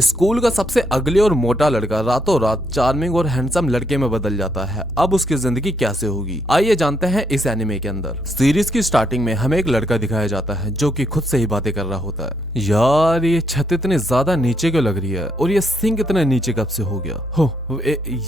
School का सबसे अगले और मोटा लड़का रातों रात चार्मिंग और हैंडसम लड़के में बदल जाता है। अब उसकी जिंदगी कैसे होगी, आइए जानते हैं इस एनिमे के अंदर। सीरीज की स्टार्टिंग में हमें एक लड़का दिखाया जाता है जो कि खुद से ही बातें कर रहा होता है। यार ये छत इतनी ज्यादा नीचे क्यों लग रही है और ये सिंक इतने नीचे कब से हो गया हो,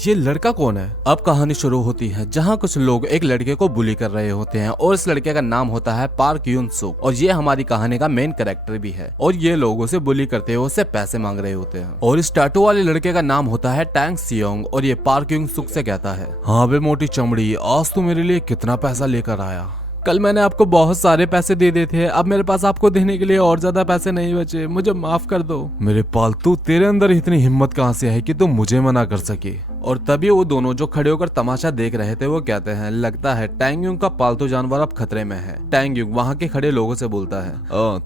ये लड़का कौन है। अब कहानी शुरू होती है जहाँ कुछ लोग एक लड़के को बुली कर रहे होते हैं और इस लड़के का नाम होता है पार्क यून सुक और ये हमारी कहानी का मेन कैरेक्टर भी है। और ये लोगों से बुली करते हुए उससे पैसे मांग रहे होते हैं। और इस टैटू वाले लड़के का नाम होता है टैंग सियोंग और ये पार्क यून सुक से कहता है, हाँ बे मोटी चमड़ी, आज तू मेरे लिए कितना पैसा लेकर आया। कल मैंने आपको बहुत सारे पैसे दे दिए थे, अब मेरे पास आपको देने के लिए और ज्यादा पैसे नहीं बचे, मुझे माफ कर दो। मेरे पालतू, तेरे अंदर इतनी हिम्मत कहाँ से है कि तुम मुझे मना कर सके। और तभी वो दोनों जो खड़े होकर तमाशा देख रहे थे वो कहते हैं, लगता है टैंग युंग का पालतू जानवर अब खतरे में है। टैंग युंग वहाँ के खड़े लोगों से बोलता है,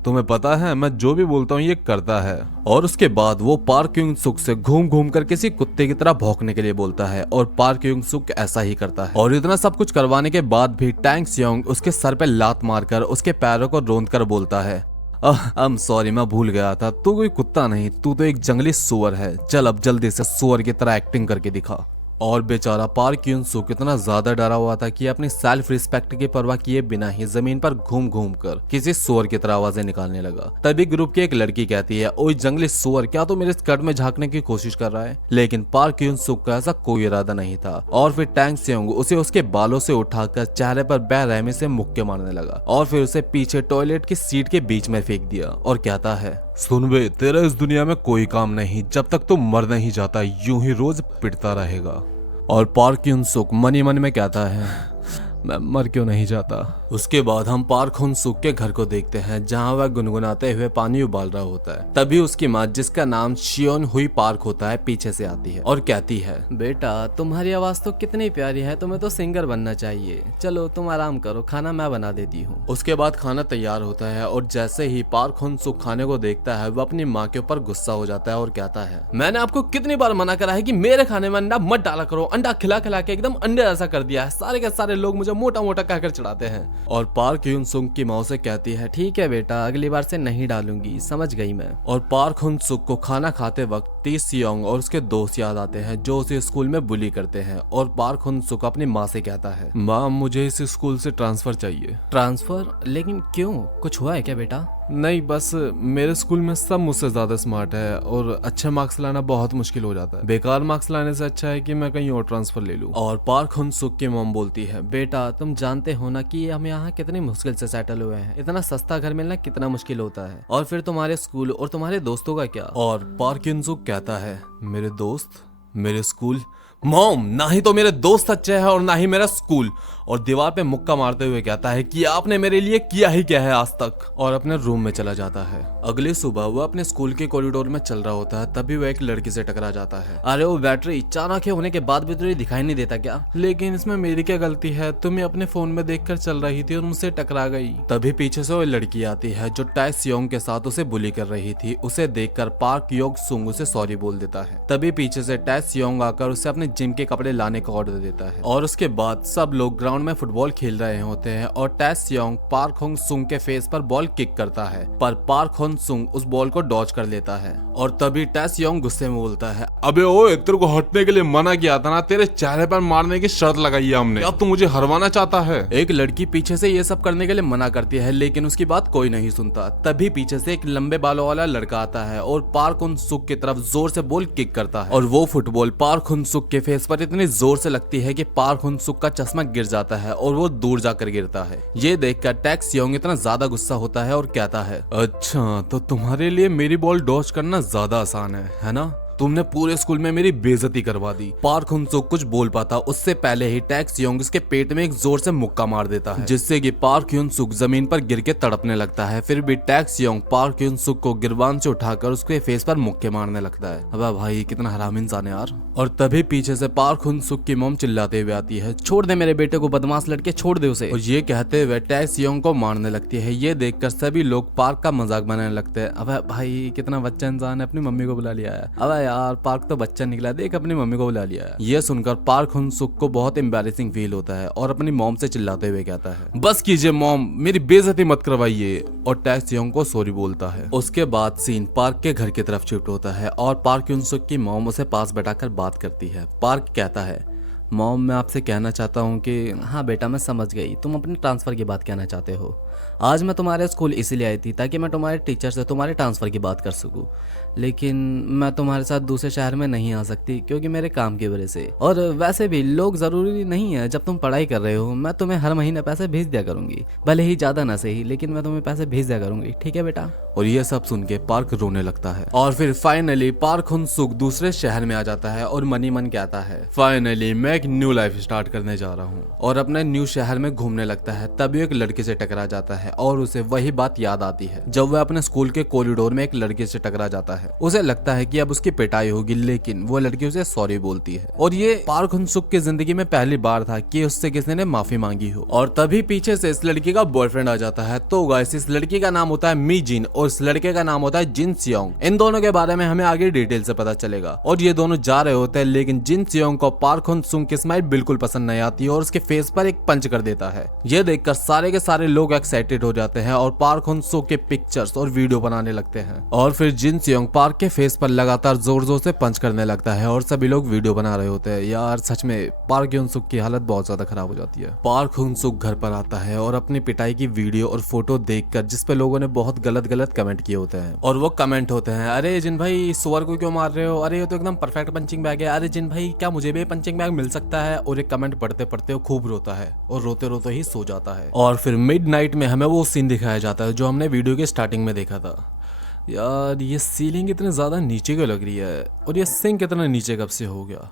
तुम्हें पता है मैं जो भी बोलता हूँ ये करता है। और उसके बाद वो पार्क युंग सुक से घूम घूम कर किसी कुत्ते की तरह भौंकने के लिए बोलता है और पार्क युंग सुक ऐसा ही करता है। और इतना सब कुछ करवाने के बाद भी टैंग सियोंग उसके सर पे लात मारकर उसके पैरों को रोंद कर बोलता है, सॉरी मैं भूल गया था, तू कोई कुत्ता नहीं, तू तो एक जंगली सुअर है, चल अब जल्दी से सुअर की तरह एक्टिंग करके दिखा। और बेचारा पार्क यून सुक इतना ज्यादा डरा हुआ था कि अपनी सेल्फ रिस्पेक्ट की परवाह किए बिना ही जमीन पर घूम घूम कर किसी सुअर की तरह आवाजें निकालने लगा। तभी ग्रुप की एक लड़की कहती है, ओए जंगली सुअर, क्या तू मेरे स्कर्ट में झांकने की कोशिश कर रहा है। लेकिन पार्क यून सुक का ऐसा कोई इरादा नहीं था। और फिर टैंग सियोंग उसे उसके बालों से उठाकर चेहरे पर बेरहमी से मुक्के मारने लगा और फिर उसे पीछे टॉयलेट की सीट के बीच में फेंक दिया और कहता है, सुन बे, तेरा इस दुनिया में कोई काम नहीं, जब तक तू मर नहीं जाता यूं ही रोज पिटता रहेगा। और पार्क यून सुक मन ही मन में कहता है, मैं मर क्यों नहीं जाता। उसके बाद हम पार्क हुन सुक के घर को देखते हैं जहां वह गुनगुनाते हुए पानी उबाल रहा होता है। तभी उसकी माँ, जिसका नाम शियोन हुई पार्क होता है, पीछे से आती है और कहती है, बेटा तुम्हारी आवाज तो कितनी प्यारी है, तुम्हें तो सिंगर बनना चाहिए, चलो तुम आराम करो, खाना मैं बना देती हूँ। उसके बाद खाना तैयार होता है और जैसे ही पार्क हुन सुक खाने को देखता है वो अपनी माँ के ऊपर गुस्सा हो जाता है और कहता है, मैंने आपको कितनी बार मना करा है कि मेरे खाने में अंडा मत डाला करो, अंडा खिला खिला के एकदम अंडे ऐसा कर दिया है, सारे के सारे लोग मुझे मोटा मोटा कहकर चढ़ाते हैं। और पार्क यून सुक की माँ से कहती है, ठीक है बेटा, अगली बार से नहीं डालूंगी, समझ गई मैं। और पार्क हुन सुक को खाना खाते वक्त टी सियोंग और उसके दोस्त याद आते हैं जो उसे स्कूल में बुली करते हैं। और पार्क हुन सुक अपनी माँ से कहता है, माँ मुझे इस स्कूल से ट्रांसफर चाहिए। ट्रांसफर? लेकिन क्यों, कुछ हुआ है क्या बेटा? नहीं, बस मेरे स्कूल में सब मुझसे ज्यादा स्मार्ट है और अच्छे मार्क्स लाना बहुत मुश्किल हो जाता है, बेकार मार्क्स लाने से अच्छा है कि मैं कहीं और ट्रांसफर ले लूं। और पार्क हुन सुक की मॉम बोलती है, बेटा तुम जानते हो ना कि हम यहाँ कितनी मुश्किल से सेटल हुए हैं, इतना सस्ता घर मिलना कितना मुश्किल होता है, और फिर तुम्हारे स्कूल और तुम्हारे दोस्तों का क्या। और पार्क हुन सुक कहता है, मेरे दोस्त, मेरे स्कूल, मॉम ना ही तो मेरे दोस्त अच्छे हैं और ना ही मेरा स्कूल। और दीवार पे मुक्का मारते हुए कहता है कि आपने मेरे लिए किया ही क्या है आज तक, और अपने रूम में चला जाता है। अगली सुबह वो अपने स्कूल के कॉरिडोर में चल रहा होता है, तभी वो एक लड़की से टकरा जाता है। अरे वो बैटरी, चार आंखें होने के बाद भी तुझे दिखाई नहीं देता क्या? लेकिन इसमें मेरी क्या गलती है, तुम्हें अपने फोन में देखकर चल रही थी और मुझसे टकरा गई। तभी पीछे से वो लड़की आती है जो टाई सियोंग के साथ उसे बुली कर रही थी। उसे देखकर पार्क योग सुंग उसे सॉरी बोल देता है। तभी पीछे से टाई सियोंग आकर उसे अपने जिम के कपड़े लाने का ऑर्डर देता है। और उसके बाद सब लोग ग्राउंड में फुटबॉल खेल रहे होते हैं और टाई सियोंग पार्क हुन सुक के फेस पर बॉल किक करता है, पर पार्क हुन सुक उस बॉल को डॉज कर लेता है। और तभी टाई सियोंग गुस्से में बोलता है, अबे ओए, तेरे को हटने के लिए मना किया था ना, तेरे चेहरे पर मारने की शर्त लगाई है हमने, अब तू मुझे हरवाना चाहता है। एक लड़की पीछे से ये सब करने के लिए मना करती है लेकिन उसकी बात कोई नहीं सुनता। तभी पीछे से एक लंबे बालों वाला लड़का आता है और पार्क हुन सुक की तरफ जोर से बॉल किक करता है और वो फुटबॉल पार्क हुन सुक के फेस पर इतनी जोर से लगती है कि पार्क हुन सुक का चश्मा गिर जाता है और वो दूर जाकर गिरता है। ये देखकर टैक सियोंग इतना ज्यादा गुस्सा होता है और कहता है, अच्छा तो तुम्हारे लिए मेरी बॉल डॉज करना ज्यादा आसान है ना? तुमने पूरे स्कूल में मेरी बेइज्जती करवा दी। पार्क हुन सुक कुछ बोल पाता उससे पहले ही टैक सियोंग उसके पेट में एक जोर से मुक्का मार देता है, जिससे कि पार्क हुन सुक जमीन पर गिर के तड़पने लगता है। फिर भी टैक सियोंग पार्क हुन सुक को गिरबान से उठाकर उसके फेस पर मुक्के मारने लगता है। अबे भाई कितना हराम इंसान है यार। और तभी पीछे से पार्क हुन सुक की मॉम चिल्लाते हुए आती है, छोड़ दे मेरे बेटे को, बदमाश लड़के, छोड़ दे उसे। और ये कहते हुए टैक सियोंग को मारने लगती है। ये देखकर सभी लोग पार्क का मजाक बनाने लगते हैं। अबे भाई कितना बच्चा इंसान है, अपनी मम्मी को बुला लिया है। अबे यार पार्क तो बच्चा निकला, देख अपनी मम्मी को बुला लिया है। ये सुनकर पार्क हुन-सुक को बहुत एम्बैरेसिंग फील होता है और अपनी मॉम से चिल्लाते हुए कहता है, बस कीजिए मॉम, मेरी बेइज्जती मत करवाइए, और टैक्स योंग को सॉरी बोलता है। उसके बाद सीन पार्क के घर की तरफ शिफ्ट होता है और पार्क हुन-सुक की मॉम उसे पास बैठाकर बात करती है। पार्क कहता है, मॉम मैं आपसे कहना चाहता हूँ कि हाँ बेटा मैं समझ गई, तुम अपने ट्रांसफ़र की बात कहना चाहते हो। आज मैं तुम्हारे स्कूल इसीलिए आई थी ताकि मैं तुम्हारे टीचर से तुम्हारे ट्रांसफ़र की बात कर सकूँ, लेकिन मैं तुम्हारे साथ दूसरे शहर में नहीं आ सकती क्योंकि मेरे काम की वजह से। और वैसे भी लोग ज़रूरी नहीं है, जब तुम पढ़ाई कर रहे हो मैं तुम्हें हर महीने पैसे भेज दिया करूँगी, भले ही ज़्यादा ना सही, लेकिन मैं तुम्हें पैसे भेज दिया करूँगी, ठीक है बेटा। और ये सब सुन के पार्क रोने लगता है। और फिर फाइनली पार्क हुन-सुक दूसरे शहर में आ जाता है और मनी मन कहता है, फाइनली मैं एक न्यू लाइफ स्टार्ट करने जा रहा हूँ, और अपने न्यू शहर में घूमने लगता है। तभी एक लड़के से टकरा जाता है और उसे वही बात याद आती है जब वह अपने स्कूल के कॉरिडोर में एक लड़के से टकरा जाता है। उसे लगता है कि अब उसकी पिटाई होगी, लेकिन वो लड़की उसे सॉरी बोलती है। और ये पार्क हुन-सुक की जिंदगी में पहली बार था कि उससे किसी ने माफी मांगी हो। और तभी पीछे से इस लड़की का बॉयफ्रेंड आ जाता है। तो गाइस इस लड़की का नाम होता है मी जिन और इस लड़के का नाम होता है जिन सियोंग। इन दोनों के बारे में हमें आगे डिटेल से पता चलेगा। और ये दोनों जा रहे होते हैं, लेकिन जिन सियोंग को पार्क हुन-सुक की स्माइल बिल्कुल पसंद नहीं आती और उसके फेस पर एक पंच कर देता है। ये देखकर सारे के सारे लोग एक्साइटेड हो जाते हैं और पार्क हुन-सुक के पिक्चर्स और वीडियो बनाने लगते हैं। और फिर जिन सियोंग पार्क के फेस पर लगातार जोर जोर से पंच करने लगता है और सभी लोग वीडियो बना रहे होते हैं। यार सच में पार्क हुन-सुक की हालत बहुत ज्यादा खराब हो जाती है। पार्क हुन-सुक घर पर आता है और अपनी पिटाई की वीडियो और फोटो देखकर, जिसपे लोगों ने बहुत गलत गलत कमेंट किए होते हैं, और वो कमेंट होते हैं, अरे जिन भाई सुअर को क्यों मार रहे हो, अरे ये तो एकदम परफेक्ट पंचिंग बैग है, अरे जिन भाई क्या मुझे भी पंचिंग बैग मिल सकता है। और एक कमेंट पढ़ते पढ़ते वो खूब रोता है और रोते रोते ही सो जाता है। और फिर मिडनाइट में हमें वो सीन दिखाया जाता है जो हमने वीडियो के स्टार्टिंग में देखा था। यार ये सीलिंग इतनी ज्यादा नीचे क्यों लग रही है, और ये सिंक इतना नीचे कब से हो गया,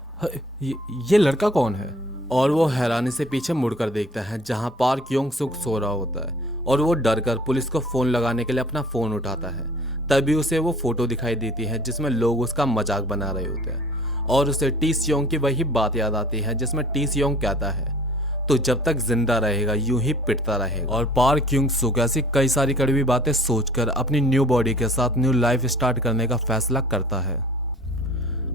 ये लड़का कौन है। और वो हैरानी से पीछे मुड़कर देखता है जहां पार्क योंग-सुक सो रहा होता है, और वो डर कर पुलिस को फोन लगाने के लिए अपना फोन उठाता है। तभी उसे वो फोटो दिखाई देती है जिसमें लोग उसका मजाक बना रहे होते हैं, और उसे टी सियोंग की वही बात याद आती है जिसमें टी सियोंग कहता है, तो जब तक जिंदा रहेगा यूं ही पिटता रहेगा। और पार्क युंग-सुक ऐसी कई सारी कड़वी बातें सोचकर अपनी न्यू बॉडी के साथ न्यू लाइफ स्टार्ट करने का फैसला करता है।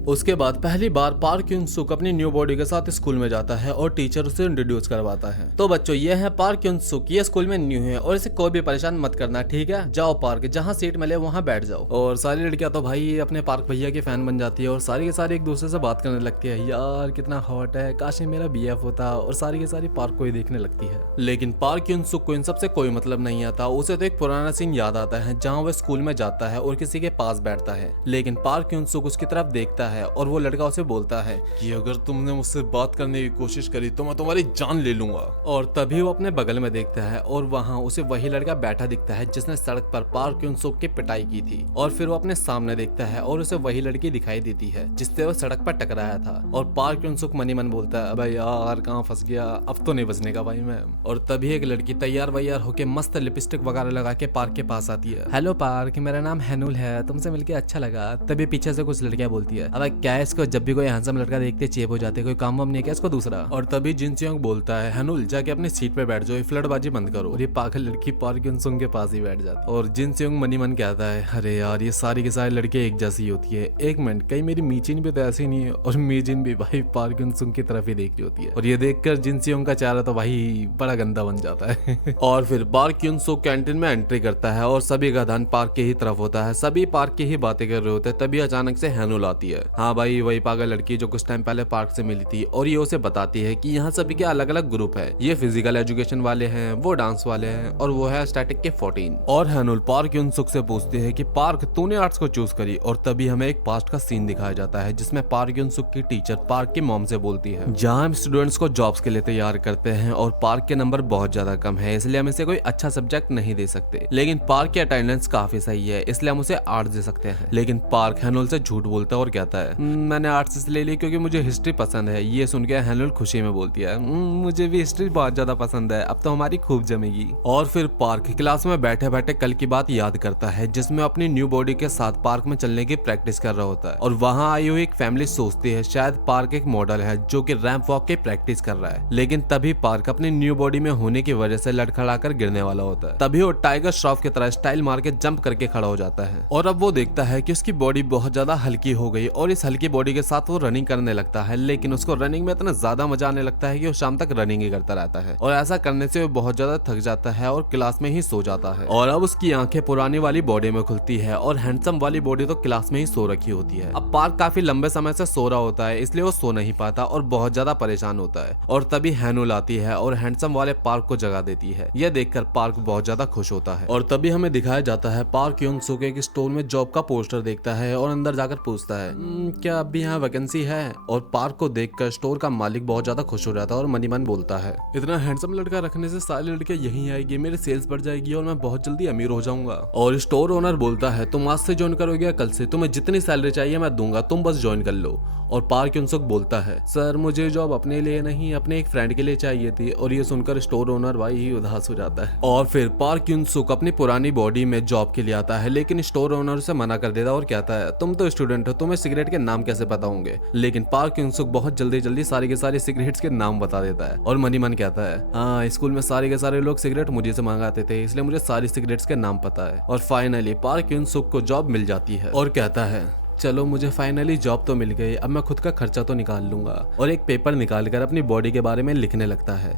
उसके बाद पहली बार पार्क युंग-सुक अपनी न्यू बॉडी के साथ स्कूल में जाता है और टीचर उसे इंट्रोड्यूस करवाता है। तो बच्चों ये है पार्क युंग-सुक, ये स्कूल में न्यू है और इसे कोई भी परेशान मत करना, ठीक है। जाओ पार्क, जहाँ सीट मिले वहाँ बैठ जाओ। और सारी लड़कियां तो भाई अपने पार्क भैया की फैन बन जाती है और सारी की सारी एक दूसरे से बात करने लगती है, यार कितना हॉट है, काश ये मेरा बीएफ होता, और सारी की सारी पार्क को ही देखने लगती है। लेकिन पार्क युंग-सुक को इन सबसे कोई मतलब नहीं आता। उसे तो एक पुराना सीन याद आता है जहाँ वह स्कूल में जाता है और किसी के पास बैठता है, लेकिन पार्क युंग-सुक उसकी तरफ देखता है और वो लड़का से बोलता है कि अगर तुमने मुझसे बात करने की कोशिश करी तो मैं तुम्हारी जान ले लूंगा। और तभी वो अपने बगल में देखता है और वहाँ उसे वही लड़का बैठा दिखता है जिसने सड़क पर पार्क युंग-सुक की पिटाई की थी। और फिर वो अपने सामने देखता है और उसे वही लड़की दिखाई देती है जिससे वो सड़क पर टकराया था। और पार्क युंग-सुक मनी मन बोलता है, अबे यार कहाँ फंस गया, अब तो नहीं बचने का भाई मैं। और तभी एक लड़की तैयार वैयार होके मस्त लिपस्टिक वगैरह लगा के पार्क के पास आती है। हेलो पार्क, मेरा नाम हैनुल है, तुमसे मिलके अच्छा लगा। तभी पीछे से कुछ लड़कियां बोलती है, अब क्या है इसको जब भी कोई हैंडसम लड़का देखते चेप हो जाते, कोई काम वाम नहीं क्या इसको दूसरा। और तभी जिन सियोंग बोलता है, हैनुल जाके अपनी सीट पे बैठ जाओ, फ्लर्टबाजी बंद करो। और ये पागल लड़की पार्क युंग-सुक के पास ही बैठ जाती है। और जिन सियोंग मनी मन कहता है, अरे यार ये सारी की सारी लड़के एक जैसी होती है, एक मिनट कहीं मेरी मीचिन भी तो ऐसी नहीं है। और मीचिन भी भाई पार्क युंग-सुक की तरफ ही देख रही होती है। और ये देखकर जिन सियोंग का चेहरा तो भाई बड़ा गंदा बन जाता है। और फिर पार्क युंग-सुक कैंटीन में एंट्री करता है और सभी का ध्यान पार्क के ही तरफ होता है, सभी पार्क की ही बातें कर रहे होते हैं। तभी अचानक से हैनुल आती है। हाँ भाई वही पागल लड़की जो कुछ टाइम पहले पार्क से मिली थी, और ये उसे बताती है कि यहाँ सभी के अलग अलग ग्रुप है, ये फिजिकल एजुकेशन वाले हैं, वो डांस वाले हैं, और वो है स्टैटिक के 14। और हैनुल पार्क युंग-सुक से पूछती है कि पार्क तूने आर्ट्स को चूज करी। और तभी हमें एक पास्ट का सीन दिखाया जाता है जिसमें पार्क युंग-सुक की टीचर पार्क की मॉम से बोलती है, जहाँ हम स्टूडेंट्स को जॉब्स के लिए तैयार करते हैं और पार्क के नंबर बहुत ज्यादा कम है, इसलिए हम इसे कोई अच्छा सब्जेक्ट नहीं दे सकते, लेकिन पार्क की अटेंडेंस काफी सही है इसलिए हम उसे आर्ट्स दे सकते हैं। लेकिन पार्क हैनुल से झूठ बोलता है और कहता है, मैंने आर्ट्स इसलिए ली क्योंकि मुझे हिस्ट्री पसंद है। ये सुन के हैनुल खुशी में बोलती है, मुझे भी हिस्ट्री बहुत ज्यादा पसंद है, अब तो हमारी खूब जमेगी। और फिर पार्क क्लास में बैठे बैठे कल की बात याद करता है जिसमें अपनी न्यू बॉडी के साथ पार्क में चलने की प्रैक्टिस कर रहा होता है। और वहाँ आई हुई एक फैमिली सोचती है शायद पार्क एक मॉडल है जो कि रैंप वॉक की प्रैक्टिस कर रहा है, लेकिन तभी पार्क अपनी न्यू बॉडी में होने की वजह से लड़खड़ाकर गिरने वाला होता है। तभी वो टाइगर श्रॉफ की तरह स्टाइल मार के जंप करके खड़ा हो जाता है। और अब वो देखता है कि उसकी बॉडी बहुत ज्यादा हल्की हो गई और और इस हल्की बॉडी के साथ वो रनिंग करने लगता है, लेकिन उसको रनिंग में इतना ज्यादा मजा आने लगता है कि वो शाम तक रनिंग ही करता रहता है और ऐसा करने से वो बहुत ज्यादा थक जाता है और क्लास में ही सो जाता है। और अब उसकी आंखें पुरानी वाली बॉडी में खुलती है और हैंडसम वाली बॉडी तो क्लास में ही सो रखी होती है। अब पार्क काफी लंबे समय से सो रहा होता है, इसलिए वो सो नहीं पाता और बहुत ज्यादा परेशान होता है। और तभी हैनुल आती है और हैंडसम वाले पार्क को जगा देती है। यह देखकर पार्क बहुत ज्यादा खुश होता है और तभी हमें दिखाया जाता है पार्क यूनसुक एक स्टोर में जॉब का पोस्टर देखता है और अंदर जाकर पूछता है क्या अभी यहाँ वैकेंसी है? और पार्क को देखकर स्टोर का मालिक बहुत ज्यादा खुश हो जाता है और मनी मन बोलता है इतना हैंडसम लड़का रखने से सारी लड़कियां यहीं आएगी, मेरी सेल्स बढ़ जाएगी और मैं बहुत जल्दी अमीर हो जाऊंगा। और स्टोर ओनर बोलता है तुम आज से ज्वाइन करोगे, कल से तुम्हें जितनी सैलरी चाहिए मैं दूंगा, तुम बस ज्वाइन कर लो। और पार्क यूनसुक बोलता है सर मुझे जॉब अपने लिए नहीं अपने एक फ्रेंड के लिए चाहिए थी। और ये सुनकर स्टोर ओनर भाई ही उदास हो जाता है। और फिर पार्क यूनसुक अपनी पुरानी बॉडी में जॉब के लिए आता है, लेकिन स्टोर ओनर उसे मना कर देता और कहता है तुम तो स्टूडेंट हो, तुम्हें सिगरेट के नाम कैसे पता होंगे? लेकिन पार्क यूनसुक बहुत जल्दी सारे के सारे सिगरेट्स के नाम बता देता है और मनी मन कहता है हाँ स्कूल में सारे के सारे लोग सिगरेट मुझे से मंगाते थे, इसलिए मुझे सारी सिगरेट्स के नाम पता है। और फाइनली पार्क यूनसुक को जॉब मिल जाती है और कहता है चलो मुझे फाइनली जॉब तो मिल गई, अब मैं खुद का खर्चा तो निकाल लूंगा। और एक पेपर निकालकर अपनी बॉडी के बारे में लिखने लगता है।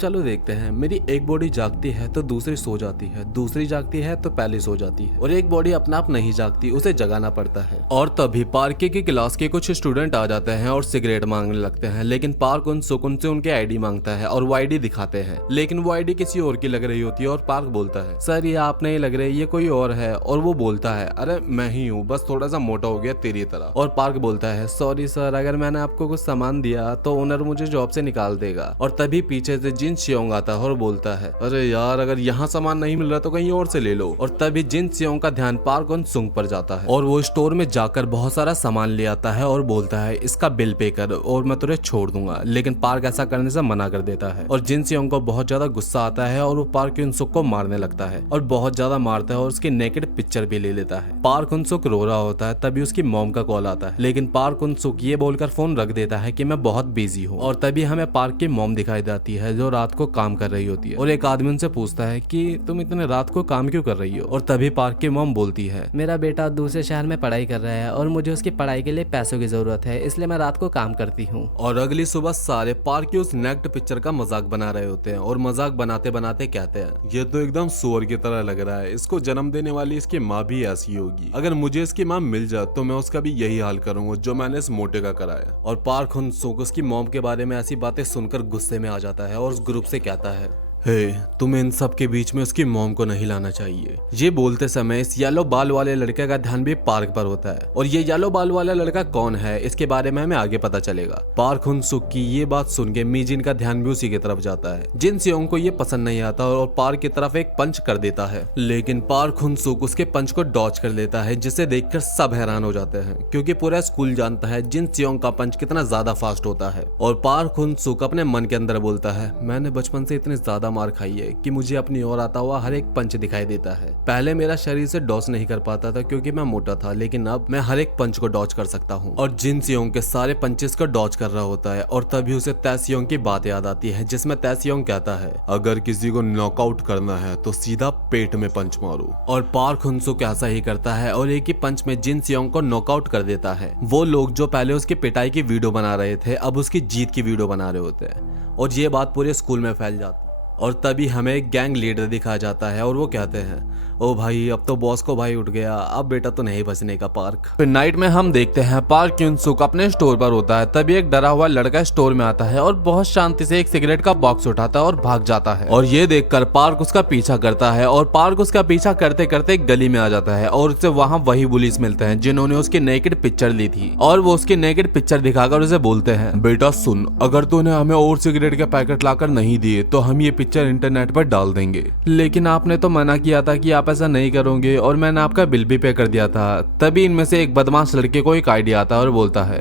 चलो देखते हैं, मेरी एक बॉडी जागती है तो दूसरी सो जाती है, दूसरी जागती है तो पहली सो जाती है और एक बॉडी अपना आप नहीं जागती, उसे जगाना पड़ता है। और तभी पार्क की क्लास के कुछ स्टूडेंट आ जाते हैं और सिगरेट मांगने लगते हैं, लेकिन पार्क उन सुकून से उनके आईडी मांगता है और वो आईडी दिखाते हैं, लेकिन वो आईडी किसी और की लग रही होती है। और पार्क बोलता है सर ये आप नहीं लग रहे, ये कोई और है। और वो बोलता है अरे मैं ही हूँ, बस थोड़ा सा मोटा हो गया तेरी तरह। और पार्क बोलता है सॉरी सर, अगर मैंने आपको कुछ सामान दिया तो ओनर मुझे जॉब से निकाल देगा। और तभी पीछे से जिन सियोंग आता है और बोलता है अरे यार अगर यहाँ सामान नहीं मिल रहा तो कहीं और से ले लो। और तभी जिन सियोंग का ध्यान पार्क उन सुंग पर जाता है और वो स्टोर में जाकर बहुत सारा सामान ले आता है और बोलता है इसका बिल पे कर और मैं तुझे छोड़ दूंगा। लेकिन पार्क ऐसा करने से मना कर देता है और जिन सियोंग को बहुत ज्यादा गुस्सा आता है और वो पार्क उनसुक को मारने लगता है और बहुत ज्यादा मारता है और उसकी नेकेड पिक्चर भी ले लेता है। पार्क उनसुक रो रहा होता है, तभी उसकी मॉम का कॉल आता है, लेकिन पार्क उनसुक ये बोलकर फोन रख देता है कि मैं बहुत बिजी हूँ। और तभी हमें पार्क की मॉम दिखाई देती है जो रात को काम कर रही होती है और एक आदमी उनसे पूछता है कि तुम इतने रात को काम क्यों कर रही हो? और तभी पार्क की मॉम बोलती है मेरा बेटा दूसरे शहर में पढ़ाई कर रहा है और मुझे उसकी पढ़ाई के लिए पैसों की जरूरत है, इसलिए मैं रात को काम करती हूँ। और अगली सुबह सारे पार्क की उस नेक्ड पिक्चर का मजाक बना रहे होते हैं और मजाक बनाते बनाते कहते हैं ये तो एकदम सुअर की तरह लग रहा है, इसको जन्म देने वाली इसकी माँ भी ऐसी होगी, अगर मुझे इसकी माँ मिल जाए तो मैं उसका भी यही हाल करूंगा जो मैंने इस मोटे का कराया। और पार्क उनसुक उसकी मॉम के बारे में ऐसी बातें सुनकर गुस्से में आ जाता है और उस ग्रुप से कहता है तुम्हें इन सब के बीच में उसकी मॉम को नहीं लाना चाहिए। ये बोलते समय इस येलो बाल वाले लड़के का ध्यान भी पार्क पर होता है और ये येलो बाल वाला लड़का कौन है इसके बारे में हमें आगे पता चलेगा। पार्क उनसुक की ये बात सुन के मीजिन का ध्यान भी उसी की तरफ जाता है। जिन सियोंग को ये पसंद नहीं आता और पार्क की तरफ एक पंच कर देता है, लेकिन पार्क उनसुक उसके पंच को डॉच कर लेता है, जिसे देखकर सब हैरान हो जाते हैं क्योंकि पूरा स्कूल जानता है जिन सियोंग का पंच कितना ज्यादा फास्ट होता है। और पार्क उनसुक अपने मन के अंदर बोलता है मैंने बचपन से इतने ज्यादा मार खाई है कि मुझे अपनी ओर आता हुआ हर एक पंच दिखाई देता है। पहले मेरा शरीर से डॉच नहीं कर पाता था क्योंकि मैं मोटा था, लेकिन अब मैं हर एक पंच को डॉच कर सकता हूँ। और जिन सियोंग के सारे पंचेस को डॉच कर रहा होता है और तभी उसे तै सियोंग की बात याद आती है, जिसमें तै सियोंग कहता है अगर किसी को नॉकआउट करना है तो सीधा पेट में पंच मारो। और पार्क उनसुक ऐसा ही करता है और एक ही पंच में जिन सियोंग को नॉकआउट कर देता है। वो लोग जो पहले उसकी पिटाई की वीडियो बना रहे थे अब उसकी जीत की वीडियो बना रहे होते हैं और ये बात पूरे स्कूल में फैल जाती है। और तभी हमें एक गैंग लीडर दिखाया जाता है और वो कहते हैं ओ भाई अब तो बॉस को भाई उठ गया, अब बेटा तो नहीं बचने का पार्क। फिर नाइट में हम देखते हैं पार्क यूनसुक अपने स्टोर पर होता है, तभी एक डरा हुआ लड़का स्टोर में आता है और बहुत शांति से एक सिगरेट का बॉक्स उठाता है और भाग जाता है। और ये देखकर पार्क उसका पीछा करता है और पार्क उसका पीछा करते करते एक गली में आ जाता है और उससे वहाँ वही पुलिस मिलते हैं जिन्होंने उसकी नेकेड पिक्चर ली थी। और वो उसकी नेकेड पिक्चर दिखाकर उसे बोलते हैं बेटा सुन, अगर तूने हमें और सिगरेट के पैकेट लाकर नहीं दिए तो हम ये पिक्चर इंटरनेट पर डाल देंगे। लेकिन आपने तो मना किया था कि आप ऐसा नहीं करोगे और मैंने आपका बिल भी पे कर दिया था। तभी इनमें से एक बदमाश लड़के को एक आइडिया आता है और बोलता है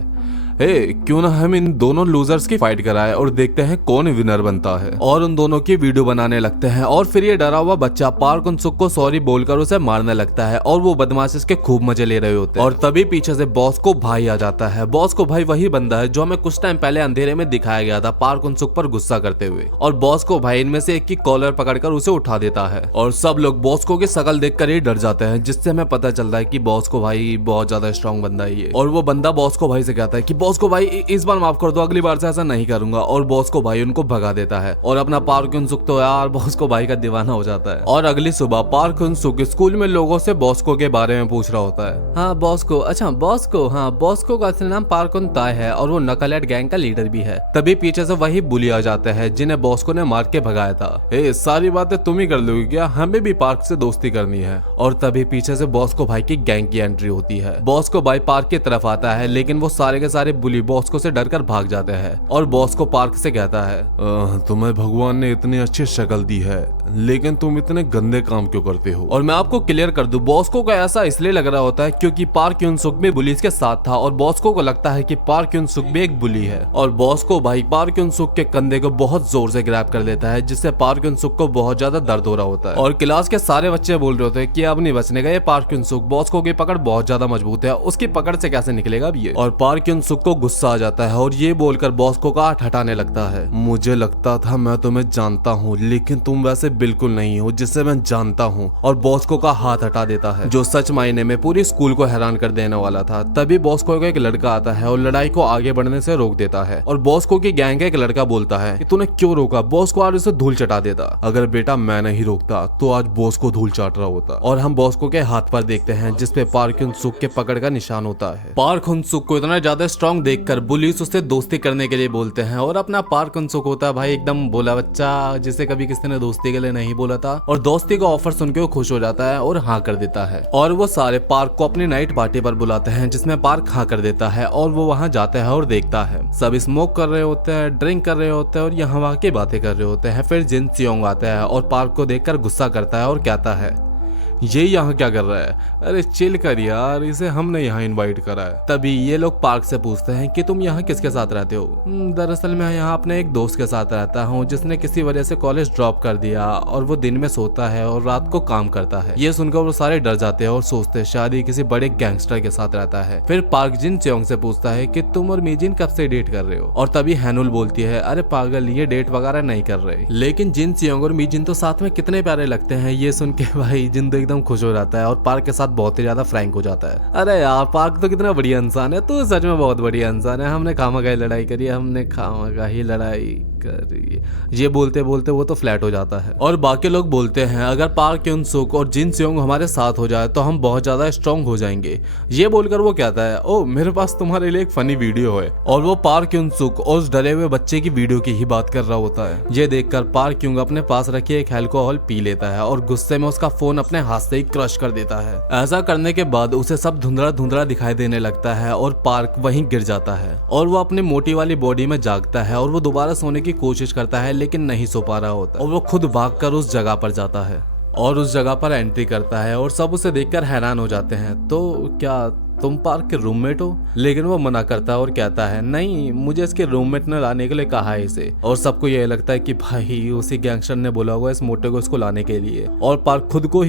क्यों ना हम इन दोनों लूजर्स की फाइट कराए और देखते हैं कौन विनर बनता है। और उन दोनों की वीडियो बनाने लगते हैं और फिर ये डरा हुआ बच्चा पार्क उन-सुक को सॉरी बोलकर उसे मारने लगता है और वो बदमाश इसके खूब मजे ले रहे होते हैं। और तभी पीछे से बॉस को भाई आ जाता है। बॉस को भाई वही बंदा है जो हमें कुछ टाइम पहले अंधेरे में दिखाया गया था पार्क उन-सुक पर गुस्सा करते हुए। और बॉस को भाई इनमें से एक की कॉलर पकड़कर उसे उठा देता है और सब लोग बॉस को की शकल देखकर ही डर जाते हैं, जिससे हमें पता चलता है कि बॉस को भाई बहुत ज्यादा स्ट्रॉन्ग बंदा ही है। और वो बंदा बॉस को भाई से कहता है कि बॉस को भाई इस बार माफ कर दो, अगली बार से ऐसा नहीं करूंगा। और बॉस को भाई उनको भगा देता है और अपना पार्क उन-सुक तो यार बॉस को भाई का दीवाना हो जाता है। और अगली सुबह पार्क उन-सुक स्कूल में लोगों से बॉस्को के बारे में पूछ रहा होता है। हाँ बॉस्को, अच्छा बॉस्को, हाँ बॉस्को का असली नाम पार्क उन ताय है और वो नकलहेड गैंग का लीडर भी है। तभी पीछे से वही बुली आ जाते हैं जिन्हें बॉस्को ने मार के भगाया था। सारी बातें तुम ही कर लोगी क्या, हमें भी पार्क से दोस्ती करनी है। और तभी पीछे से बॉस्को भाई की गैंग की एंट्री होती है। बॉस्को भाई पार्क की तरफ आता है लेकिन वो सारे के सारे बुली बॉस्को से डरकर भाग जाते हैं। और बॉस्को पार्क से कहता है तुम्हें भगवान ने इतनी अच्छी शक्ल दी है लेकिन तुम इतने गंदे काम क्यों करते हो। और मैं आपको क्लियर कर दूं, बॉस्को को ऐसा इसलिए लग रहा होता है क्योंकि पार्क युन-सुक भी बुलीज के साथ था और बॉस्को को लगता है कि पार्क युन-सुक भी एक बुली है। और बॉस्को भाई पार्क युन-सुक के कंधे को बहुत जोर से ग्रैब कर लेता है जिससे पार्क युन-सुक को बहुत ज्यादा दर्द हो रहा होता है। और क्लास के सारे बच्चे बोल रहे होते हैं कि अब नहीं बचने का ये पार्क युन-सुक, बॉस्को की पकड़ बहुत ज्यादा मजबूत है, उसकी पकड़ से कैसे निकलेगा अब ये। और पार्क युन-सुक को गुस्सा आ जाता है और ये बोलकर बॉस्को का हाथ हटाने लगता है। मुझे लगता था मैं तुम्हें जानता हूँ लेकिन तुम वैसे बिल्कुल नहीं हो जिससे मैं जानता हूँ। और बॉस्को का हाथ हटा देता है जो सच मायने में पूरी स्कूल को हैरान कर देने वाला था। तभी बॉस्को को एक लड़का आता है और लड़ाई को आगे बढ़ने से रोक देता है। और बॉस्को की गैंग का एक लड़का बोलता है कि तूने क्यों रोका, बॉस्को आज उसे धूल चटा देता। अगर बेटा मैं नहीं रोकता तो आज बॉस को धूल चाट रहा होता। और हम बॉस्को के हाथ पर देखते हैं जिसपे पार्क उन-सुक के पकड़ का निशान होता है। पार्क उन-सुक को इतना ज्यादा स्ट्रॉन्ग देखकर बुलीज उससे दोस्ती करने के लिए बोलते हैं और अपना पार्क उन-सुक होता है भाई एकदम भोला बच्चा जिसे कभी किसी ने दोस्ती के लिए नहीं बोला था। और दोस्ती का ऑफर सुनकर वो खुश हो जाता है और हाँ कर देता है। और वो सारे पार्क को अपनी नाइट पार्टी पर बुलाते हैं जिसमें पार्क हाँ कर देता है। और वो वहाँ जाता है और देखता है सब स्मोक कर रहे होते हैं, ड्रिंक कर रहे होते हैं और यहाँ वहाँ की बातें कर रहे होते हैं। फिर जिन सियोंग आता है और पार्क को देखकर गुस्सा करता है और कहता है ये यहाँ क्या कर रहा है, अरे चिल कर यार, इसे हमने यहाँ इनवाइट करा है। तभी ये लोग पार्क से पूछते हैं कि तुम यहाँ किसके साथ रहते हो। दरअसल मैं यहाँ अपने एक दोस्त के साथ रहता हूँ जिसने किसी वजह से कॉलेज ड्रॉप कर दिया और वो दिन में सोता है और रात को काम करता है। ये सुनकर वो सारे डर जाते हैं और सोचते हैं शायद ये किसी बड़े गैंगस्टर के साथ रहता है। फिर पार्क जिन चियोंग से पूछता है कि तुम और मीजिन कब से डेट कर रहे हो। और तभी हैनुल बोलती है अरे पागल, ये डेट वगैरह नहीं कर रहे। लेकिन जिन चियोंग और मीजिन तो साथ में कितने प्यारे लगते हैं। ये सुन के भाई जिन तो एकदम खुश हो जाता है और पार्क के साथ बहुत ही ज्यादा फ्रैंक हो जाता है। अरे यार पार्क तो कितना बढ़िया इंसान है, तो सच में बहुत बढ़िया इंसान है, हमने खामखा लड़ाई करी, हमने खामखा ही लड़ाई करी। ये बोलते बोलते वो तो फ्लैट हो जाता है। और बाकी लोग बोलते हैं अगर पार्क युन-सुक और जिन सियोंग हमारे साथ हो जाए तो हम बहुत ज्यादा स्ट्रॉन्ग हो जाएंगे। ये बोलकर वो कहता है ओ मेरे पास तुम्हारे लिए एक फनी वीडियो है। और वो पार्क युन-सुक और उस डरे हुए बच्चे की वीडियो की ही बात कर रहा होता है। ये देखकर पार्क युंग अपने पास रखी एक अल्कोहल पी लेता है और गुस्से में उसका फोन अपने हाथ से ही क्रश कर देता है। ऐसा करने के बाद उसे सब धुंधला धुंधला दिखाई देने लगता है और पार्क वहीं गिर जाता है। और वो अपनी मोटी वाली बॉडी में जागता है और वो दोबारा सोने की कोशिश करता है लेकिन नहीं सो पा रहा होता। और वो खुद भागकर उस जगह पर जाता है और उस जगह पर एंट्री करता है और सब उसे देखकर हैरान हो जाते हैं। तो क्या तुम पार्क के रूममेट हो? लेकिन वो मना करता है और कहता है नहीं, मुझे इसके रूममेट ने लाने के लिए कहा है इसे। और सबको ये लगता है कि भाई उसी गैंगस्टर ने बोला होगा इस मोटे को इसको लाने के लिए। और पार्क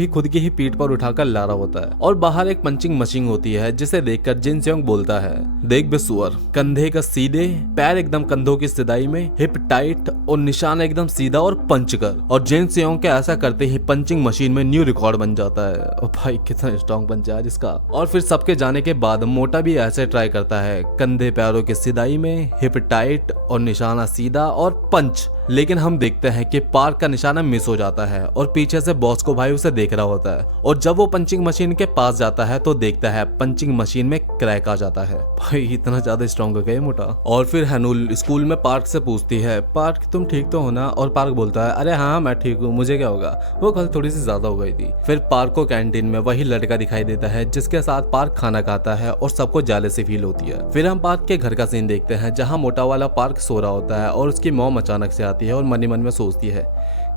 खुद की ही पीठ पर उठाकर ला रहा होता है। और बाहर एक पंचिंग मशीन होती है जिसे देखकर जिन सियोंग बोलता है देख बे सुअर, कंधे का सीधे, पैर एकदम कंधों की सिधाई में, हिप टाइट और निशान एकदम सीधा और पंच कर। और जिन सियोंग के ऐसा करते ही पंचिंग मशीन में न्यू रिकॉर्ड बन जाता है। और भाई कितना स्ट्रॉन्ग पंच है इसका। और फिर सबके जाने के बाद मोटा भी ऐसे ट्राई करता है, कंधे पैरों की सिधाई में, हिप टाइट और निशाना सीधा और पंच। लेकिन हम देखते हैं कि पार्क का निशाना मिस हो जाता है और पीछे से बॉस्को भाई उसे देख रहा होता है। और जब वो पंचिंग मशीन के पास जाता है तो देखता है पंचिंग मशीन में क्रैक आ जाता है। भाई इतना ज्यादा स्ट्रॉन्ग हो गया मोटा। और फिर हैनुल स्कूल में पार्क से पूछती है पार्क तुम ठीक तो हो ना? और पार्क बोलता है अरे हाँ मैं ठीक हूँ, मुझे क्या होगा, वो कल थोड़ी सी ज्यादा हो गई थी। फिर पार्क को कैंटीन में वही लड़का दिखाई देता है जिसके साथ पार्क खाना खाता है और सबको जेलसी फील होती है। फिर हम पार्क के घर का सीन देखते हैं जहाँ मोटा वाला पार्क सो रहा होता है और उसकी मॉम अचानक से आती है और मन ही मन में सोचती है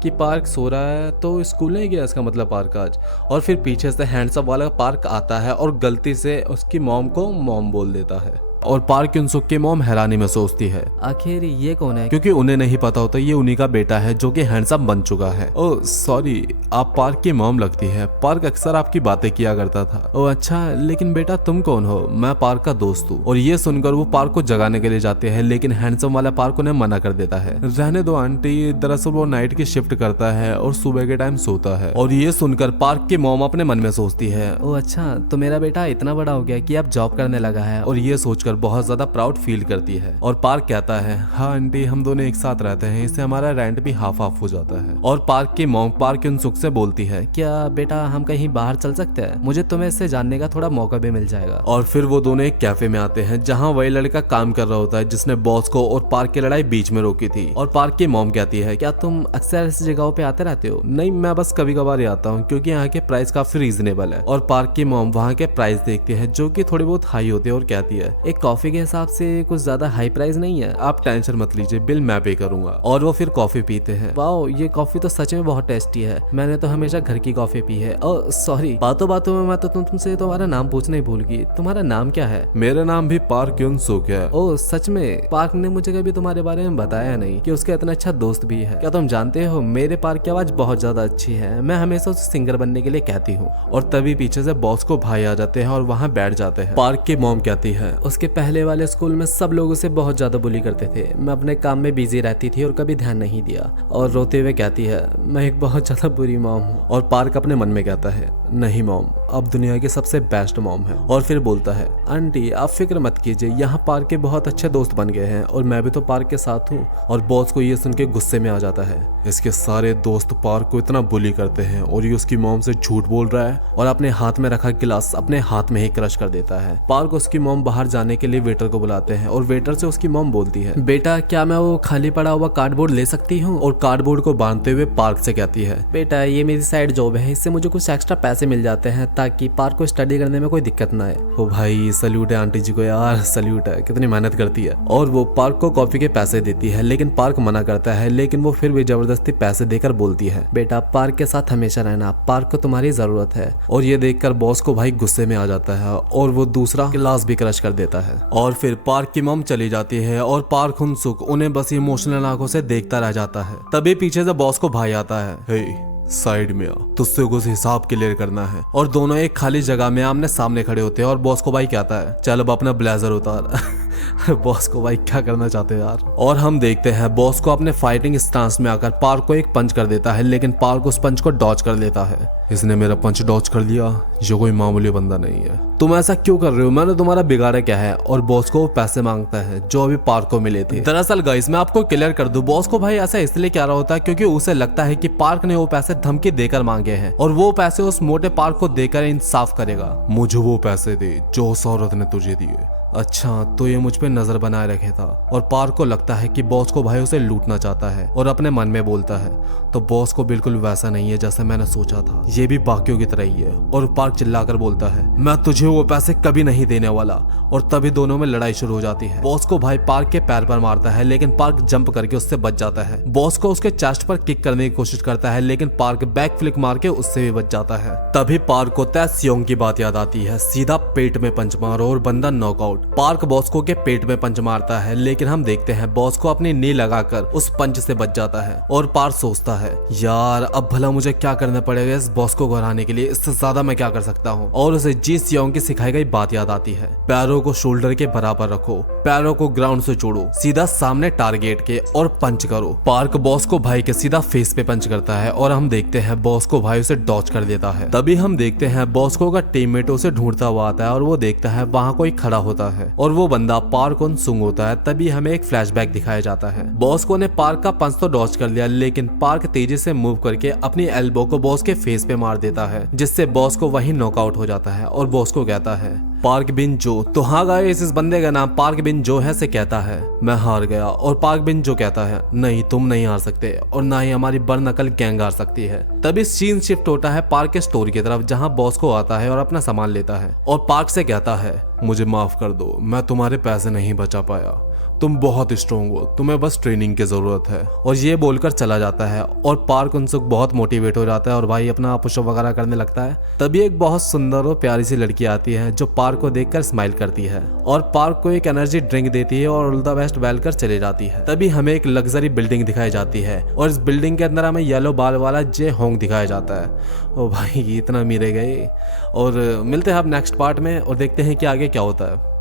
कि पार्क सो रहा है तो स्कूल नहीं गया इसका मतलब पार्क आज। और फिर पीछे से हैंडसम वाला पार्क आता है और गलती से उसकी मॉम को मॉम बोल देता है। और पार्क क्योंसुक की मॉम हैरानी में सोचती है आखिर ये कौन है? क्योंकि उन्हें नहीं पता होता ये उन्हीं का बेटा है जो कि हैंडसम बन चुका है। ओह सॉरी, आप पार्क की मॉम लगती है। पार्क अक्सर आपकी बातें किया करता था। ओह अच्छा, लेकिन बेटा तुम कौन हो? मैं पार्क का दोस्त हूँ। और ये सुनकर वो पार्क को जगाने के लिए जाते हैं, लेकिन हैंडसम वाला पार्क उन्हें मना कर देता है। रहने दो आंटी, दरअसल वो नाइट की शिफ्ट करता है और सुबह के टाइम सोता है। और ये सुनकर पार्क की मॉम अपने मन में सोचती है ओह अच्छा, तो मेरा बेटा इतना बड़ा हो गया कि अब जॉब करने लगा है। और ये सोचकर बहुत ज्यादा प्राउड फील करती है। और पार्क कहता है हाँ आंटी, हम दोनों एक साथ रहते हैं, इससे हमारा रेंट भी हाफ हाफ हो जाता है। और पार्क की मॉम पार्क क्योंसुक से बोलती है क्या बेटा हम कहीं बाहर चल सकते हैं? मुझे तुम्हें इससे जानने का थोड़ा मौका भी मिल जाएगा। और फिर वो दोनों एक कैफे में आते हैं जहाँ वही लड़का काम कर रहा होता है जिसने बॉस को और पार्क की लड़ाई बीच में रोकी थी। और पार्क की मॉम कहती है क्या तुम अक्सर ऐसी जगहों पे आते रहते हो? नहीं, मैं बस कभी कभार आता हूँ क्योंकि यहाँ के प्राइस काफी रीजनेबल है। और पार्क की मॉम वहाँ के प्राइस देखती है जो कि थोड़ी बहुत हाई होते हैं और कहती है एक कॉफी के हिसाब से कुछ ज्यादा हाई प्राइस नहीं है। आप टेंशन मत लीजिए, बिल मैं पे करूंगा। और वो फिर कॉफी पीते हैं। वाओ, ये कॉफी तो सच में बहुत टेस्टी है। मैंने तो हमेशा घर की कॉफी पी है। ओह सॉरी, बातों बातों में मैं तो तुमसे तुम्हारा नाम पूछना ही भूल गई। तुम्हारा नाम क्या है? मेरा नाम भी पार्क क्योंसुक है। ओह सच में? पार्क ने मुझे कभी तुम्हारे बारे में बताया नहीं कि उसका इतना अच्छा दोस्त भी है। क्या तुम जानते हो मेरे पार्क की आवाज बहुत ज्यादा अच्छी है। मैं हमेशा उसे सिंगर बनने के लिए कहती हूँ। और तभी पीछे से बॉस को भाई आ जाते हैं और वहाँ बैठ जाते हैं। पार्क की मॉम कहती है उसके पहले वाले स्कूल में सब लोग उसे बहुत ज्यादा बुली करते थे। मैं अपने काम में बिजी रहती थी और कभी ध्यान नहीं दिया। और रोते हुए कहती है मैं एक बहुत ज्यादा बुरी मॉम हूँ। और पार्क अपने मन में कहता है नहीं मॉम, अब दुनिया की सबसे बेस्ट मॉम है। और फिर बोलता है आंटी आप फिक्र मत कीजिए, यहाँ पार्क के बहुत अच्छे दोस्त बन गए हैं और मैं भी तो पार्क के साथ हूँ। और बॉस को ये सुन के गुस्से में आ जाता है। इसके सारे दोस्त पार्क को इतना बुली करते हैं और ये उसकी मॉम से झूठ बोल रहा है। और अपने हाथ में रखा गिलास अपने हाथ में ही क्रश कर देता है। पार्क उसकी मॉम बाहर जाने के लिए वेटर को बुलाते हैं और वेटर से उसकी मॉम बोलती है बेटा क्या मैं वो खाली पड़ा हुआ कार्डबोर्ड ले सकती हूँ? और कार्डबोर्ड को बांधते हुए पार्क से कहती है बेटा ये मेरी साइड जॉब है, इससे मुझे कुछ एक्स्ट्रा पैसे मिल जाते हैं ताकि पार्क को स्टडी करने में कोई दिक्कत ना आए। ओ भाई सल्यूट है आंटी जी को यार, सल्यूट है, कितनी मेहनत करती है। और वो पार्क को कॉफी के पैसे देती है, लेकिन पार्क मना करता है। लेकिन वो फिर भी जबरदस्ती पैसे देकर बोलती है बेटा पार्क के साथ हमेशा रहना, पार्क को तुम्हारी जरूरत है। और ये देखकर बॉस को भाई गुस्से में आ जाता है और वो दूसरा गिलास भी क्रश कर देता है। और फिर पार्क की मॉम चली जाती है और पार्क क्योंसुक उन्हें बस इमोशनल आंखों से देखता रह जाता है। तभी पीछे से बॉस को भाई आता है हे साइड में आ, तुझसे कुछ हिसाब क्लियर करना है। और दोनों एक खाली जगह में आमने सामने खड़े होते हैं और बॉस को भाई कहता है चल अब अपना ब्लेजर उतार। बॉस को भाई क्या करना चाहते हैं यार। और हम देखते हैं बॉस को अपने फाइटिंग स्टांस में आकर पार्क को एक पंच कर देता है, लेकिन पार्क उस पंच को डॉज कर लेता है। इसने मेरा पंच डॉज कर लिया, ये कोई मामूली बंदा नहीं है। तुम ऐसा क्यों कर रहे हो, मैंने तुम्हारा बिगाड़ा क्या है? और बॉस को पैसे मांगता है जो अभी पार्क को मिले थे। दरअसल गाइस मैं आपको क्लियर कर दूं, बॉस को भाई ऐसा इसलिए कह रहा होता है क्योंकि उसे लगता है कि पार्क ने वो पैसे धमकी देकर मांगे हैं और वो पैसे उस मोटे पार्क को देकर इंसाफ करेगा। मुझे वो पैसे दे जो उस औरत ने तुझे दिए। अच्छा तो ये मुझ पे नजर बनाए रखे था। और पार्क को लगता है कि बॉस को भाई उसे लूटना चाहता है और अपने मन में बोलता है तो बॉस को बिल्कुल वैसा नहीं है जैसा मैंने सोचा था, ये भी बाकियों की तरह ही है। और पार्क चिल्लाकर बोलता है मैं तुझे वो पैसे कभी नहीं देने वाला। और तभी दोनों में लड़ाई शुरू हो जाती है। बॉस को भाई पार्क के पैर पर मारता है, लेकिन पार्क जंप करके उससे बच जाता है। बॉस को उसके चेस्ट पर किक करने की कोशिश करता है, लेकिन पार्क बैक फ्लिक मार के उससे भी बच जाता है। तभी पार्क को तैसियोंग की बात याद आती है, सीधा पेट में पंच मारो और बंदा नॉकआउट। पार्क बॉस को के पेट में पंच मारता है, लेकिन हम देखते हैं बॉस को अपनी नी लगाकर उस पंच से बच जाता है। और पार्क सोचता है यार अब भला मुझे क्या करना पड़ेगा इस बॉस को घराने के लिए, इससे ज्यादा मैं क्या कर सकता हूँ। और उसे जी सियोंग की सिखाई गई बात याद आती है, पैरों को शोल्डर के बराबर रखो, पैरों को ग्राउंड से जोड़ो, सीधा सामने टारगेट के और पंच करो। पार्क बॉस को भाई के सीधा फेस पे पंच करता है और हम देखते हैं बॉस को भाई उसे डॉच कर देता है। तभी हम देखते हैं बॉस को का टीममेट उसे ढूंढता हुआ आता है और वो देखता है वहाँ कोई खड़ा होता है और वो बंदा पार्क क्योंसुक होता है। तभी हमें एक फ्लैशबैक दिखाया जाता है, बॉस को ने पार्क का पंच तो डॉच कर लिया, लेकिन पार्क तेजी से मूव करके अपनी एल्बो को बॉस के फेस पे मार देता है, जिससे बॉस को वहीं नॉकआउट हो जाता है। और बॉस को कहता है पार्क बिन जो। तो हाँ गाइस इस बंदे का नाम पार्क बिन बिन जो है से कहता है मैं हार गया, और पाक बिन जो कहता है नहीं तुम नहीं हार सकते और ना ही हमारी बरनकल गैंग हार सकती है। तभी सीन शिफ्ट होता है पार्क के स्टोर की तरफ, जहां बॉस को आता है और अपना सामान लेता है और पार्क से कहता है मुझे माफ कर दो, मैं तुम्हारे पैसे नहीं बचा पाया, तुम बहुत स्ट्रोंग हो, तुम्हें बस ट्रेनिंग की जरूरत है। और ये बोलकर चला जाता है और पार्क उनसे बहुत मोटिवेट हो जाता है और भाई अपना पुशअप वगैरह करने लगता है। तभी एक बहुत सुंदर और प्यारी सी लड़की आती है जो पार्क को देखकर स्माइल करती है और पार्क को एक एनर्जी ड्रिंक देती है और ऑल द बेस्ट बोलकर चली जाती है। तभी हमें एक लग्जरी बिल्डिंग दिखाई जाती है और इस बिल्डिंग के अंदर हमें येलो बाल वाला जे होंग दिखाया जाता है। ओ भाई इतना अमीर गए। और मिलते हैं अब नेक्स्ट पार्ट में और देखते हैं कि आगे क्या होता है।